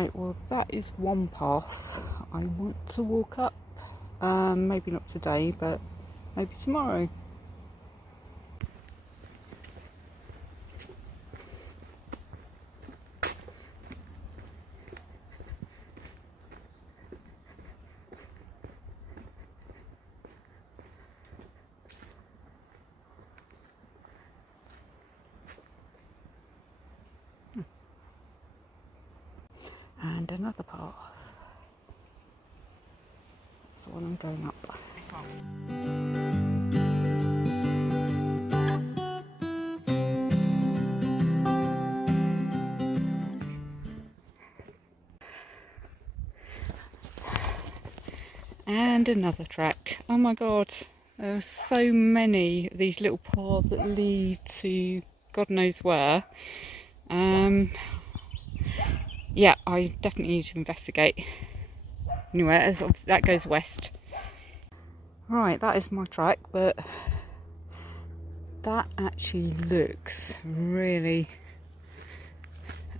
Right, well that is one path I want to walk up. Maybe not today, but maybe tomorrow. And another path. That's the one I'm going up. And another track. Oh my god, there are so many of these little paths that lead to God knows where. Yeah, I definitely need to investigate. Anyway, that goes west. Right, that is my track, but that actually looks really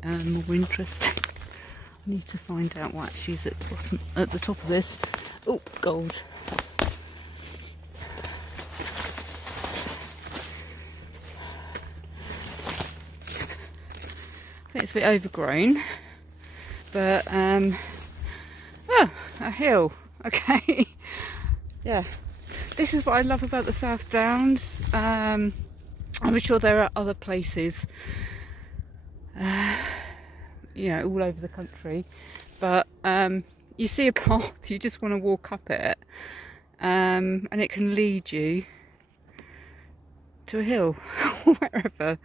more interesting. I need to find out what actually is at the top of this. Oh, gold. I think it's a bit overgrown, but oh, a hill. Okay. Yeah, this is what I love about the South Downs. I'm sure there are other places, you know, all over the country, but you see a path, you just want to walk up it, and it can lead you to a hill, wherever.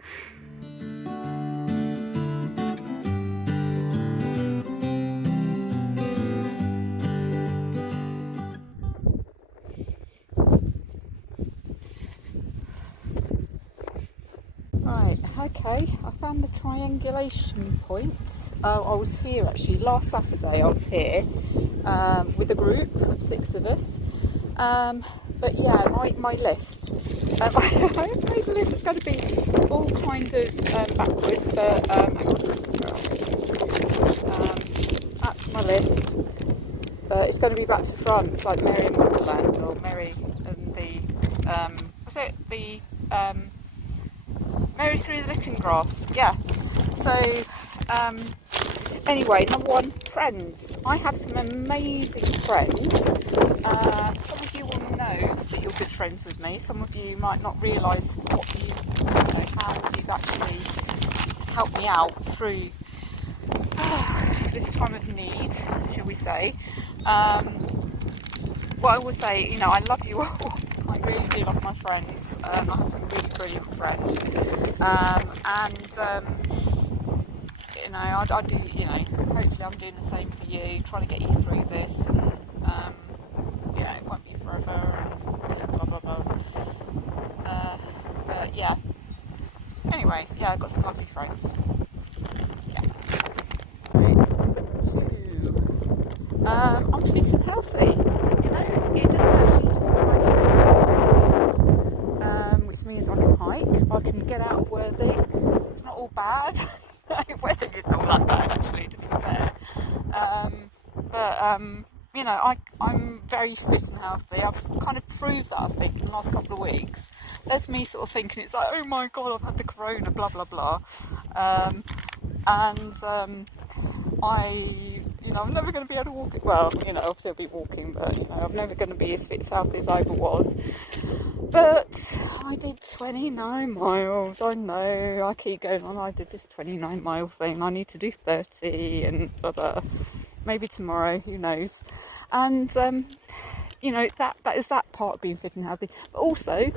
Right, okay, I found the triangulation point. I was here actually, last Saturday I was here with a group of 6 of us. But yeah, my list. I've made a list, it's going to be all kind of backwards, but that's my list. But it's going to be back to front. It's like Mary and Woodland, or Mary and the, was it the, Mary through the Licking Grass, yeah. So, anyway, number 1, friends. I have some amazing friends. Some of you will know that you're good friends with me. Some of you might not realise how you've actually helped me out through this time of need, shall we say. What I will say, you know, I love you all. I really do love my friends. I have some really brilliant friends, you know, I do. You know, hopefully I'm doing the same for you, trying to get you through this, and you know, it won't be forever, and yeah, blah blah blah. Yeah. Anyway, yeah, I've got some lovely friends. Yeah. Right, number 2. I'm fit and healthy. You know, it doesn't actually just which means I can hike, I can get out of Worthing. It's not all bad. Worthing is not that bad actually, to be fair. You know, I'm very fit and healthy. I've kind of proved that, I think, in the last couple of weeks. There's me sort of thinking, it's like, oh my god, I've had the corona, blah blah blah. You know, I'm never going to be able to walk it. Well, you know, obviously I'll be walking, but, you know, I'm never going to be as fit and healthy as I ever was. But I did 29 miles. I know, I keep going on. I did this 29 mile thing. I need to do 30 and blah blah. Maybe tomorrow, who knows. And, you know, that is that part of being fit and healthy. But also,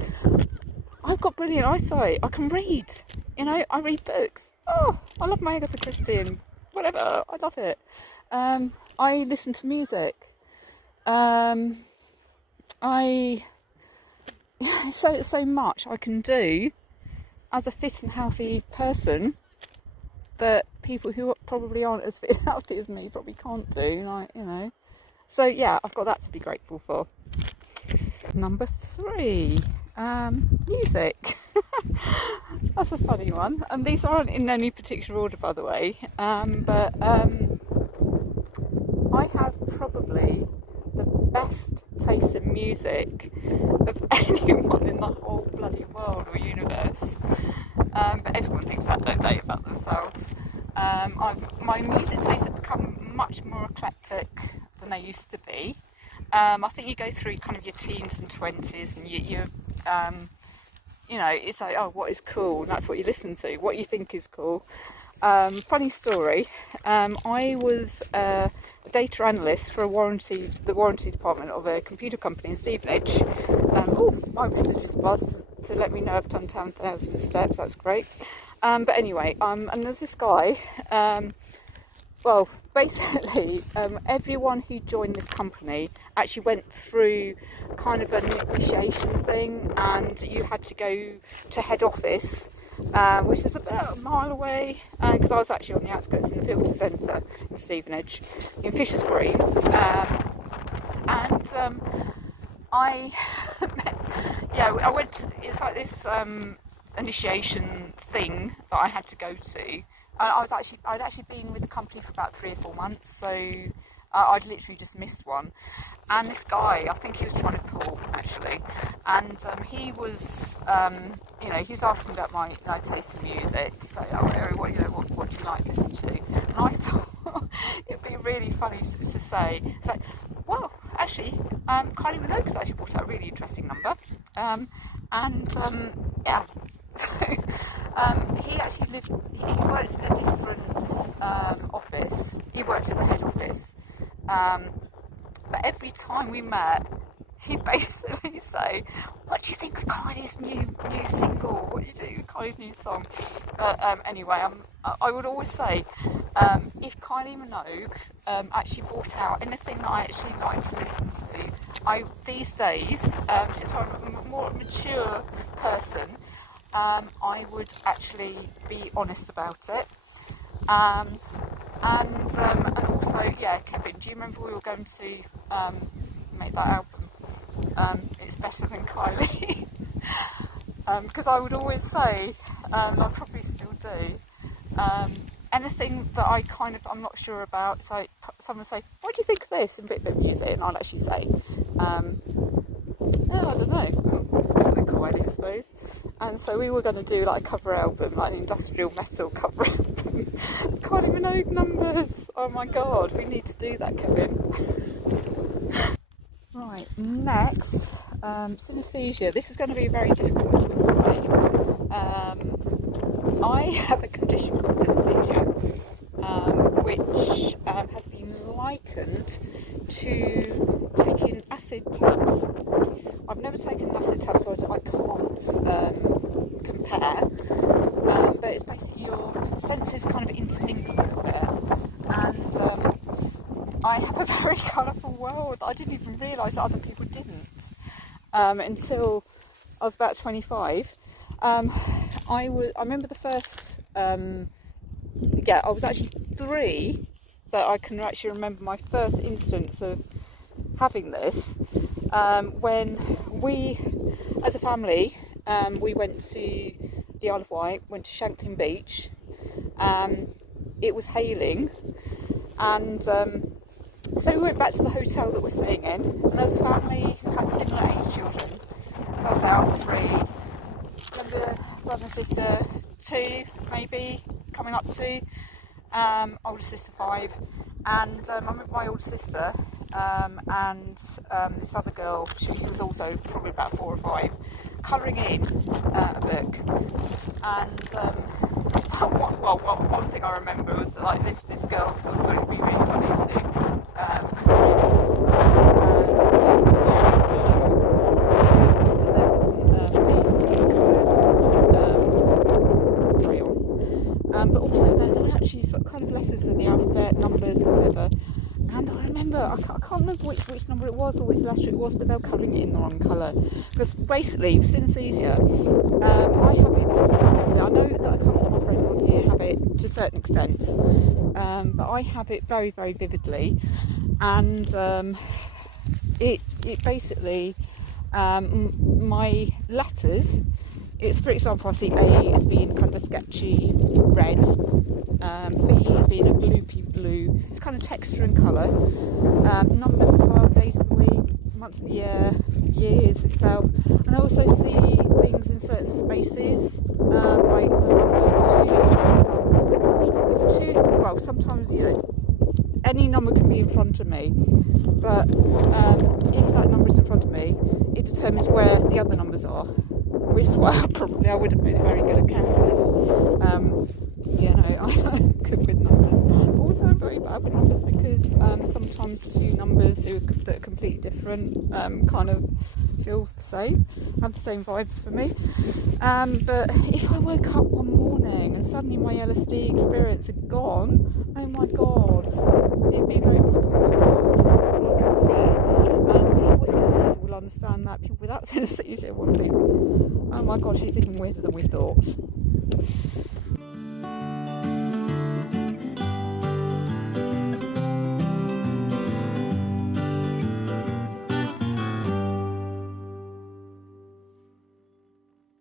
I've got brilliant eyesight. I can read. You know, I read books. Oh, I love my Agatha Christie and whatever. I love it. I listen to music. So much I can do as a fit and healthy person that people who probably aren't as fit and healthy as me probably can't do, like, you know. So yeah, I've got that to be grateful for. Number 3, music. That's a funny one. And these aren't in any particular order, by the way. I have probably the best taste in music of anyone in the whole bloody world or universe. But everyone thinks that, don't they, about themselves? My music tastes have become much more eclectic than they used to be. I think you go through kind of your teens and 20s, and you know, it's like, oh, what is cool? And that's what you listen to, what you think is cool. Funny story, I was a data analyst for the warranty department of a computer company in Stevenage. Oh, my wrist just buzzed to let me know I've done 10,000 steps, that's great. But anyway, and there's this guy, well, basically, everyone who joined this company actually went through kind of an initiation thing, and you had to go to head office, which is about a mile away, because I was actually on the outskirts in the filter centre in Stevenage, in Cissbury, and I went to, it's like this initiation thing that I had to go to. I'd actually been with the company for about 3 or 4 months, so I'd literally just missed one. And this guy, I think he was trying to pull, actually, and he was, he was asking about my taste in music. So, what do you like to listen to? And I thought it'd be really funny to say, it's like, well, actually, Kylie Minogue's actually brought out a really interesting number, yeah. So, he actually he worked in a different office. He worked at the head office. But every time we met, he'd basically say, what do you think of Kylie's new single? What do you think of Kylie's new song? But anyway, I would always say, if Kylie Minogue actually brought out anything that I actually like to listen to, these days, since I'm a more mature person, I would actually be honest about it. And also, yeah, Kevin, do you remember we were going to make that album? It's better than Kylie. Because I would always say, I probably still do, anything that I'm not sure about. So someone would say, what do you think of this? And a bit of music, and I'd actually say, I don't know. It's a bit like Kylie, I suppose. And so we were going to do like a cover album, like an industrial metal cover album. Kylie Minogue numbers. Oh my god, we need to do that, Kevin. Right, next, synaesthesia. This is going to be very difficult to explain. I have a condition called synaesthesia, which has been likened to taking acid tabs. I've never taken an acid tab, so I can't compare. But it's basically your senses kind of interlink a little bit, and I have a very colourful world that I didn't even realise that other people didn't until I was about 25. I remember the first, I was actually 3, that I can actually remember my first instance of having this, when we, as a family, we went to the Isle of Wight, went to Shanklin Beach. It was hailing, and so we went back to the hotel that we're staying in, and as a family had similar age children. So I was 3, brother and sister 2, maybe, coming up to, older sister 5, and I'm with my older sister, and this other girl, she was also probably about 4 or 5, colouring in a book, and one thing I remember was that, like, this girl sort of thought it would be really funny to but also there were actually sort of kind of letters of the alphabet, numbers, whatever. And I remember, I can't remember which number it was or which letter it was, but they were colouring it in the wrong colour. Because basically, synaesthesia, I have it, I know that a couple of my friends on here have it to a certain extent, but I have it very, very vividly. And it basically, my letters, it's, for example, I see A as being kind of a sketchy red, B as being a gloopy blue, blue. It's kind of texture and colour. Numbers as well, days of the week, month of the year, years itself. And I also see things in certain spaces, like the number 2, for example. If 2 is, well, sometimes, you know, any number can be in front of me, but if that number is in front of me, it determines where the other numbers are, which is why I would have been very good at counting. You know, I'm good with numbers. Also, I'm very bad with numbers because sometimes 2 numbers that are completely different kind of feel the same, have the same vibes for me. But if I woke up one morning and suddenly my LSD experience had gone, oh my god, it'd be very black and white world, is all I can say. And people with synaesthesia will understand that. People without synaesthesia will think, oh my god, she's even weirder than we thought.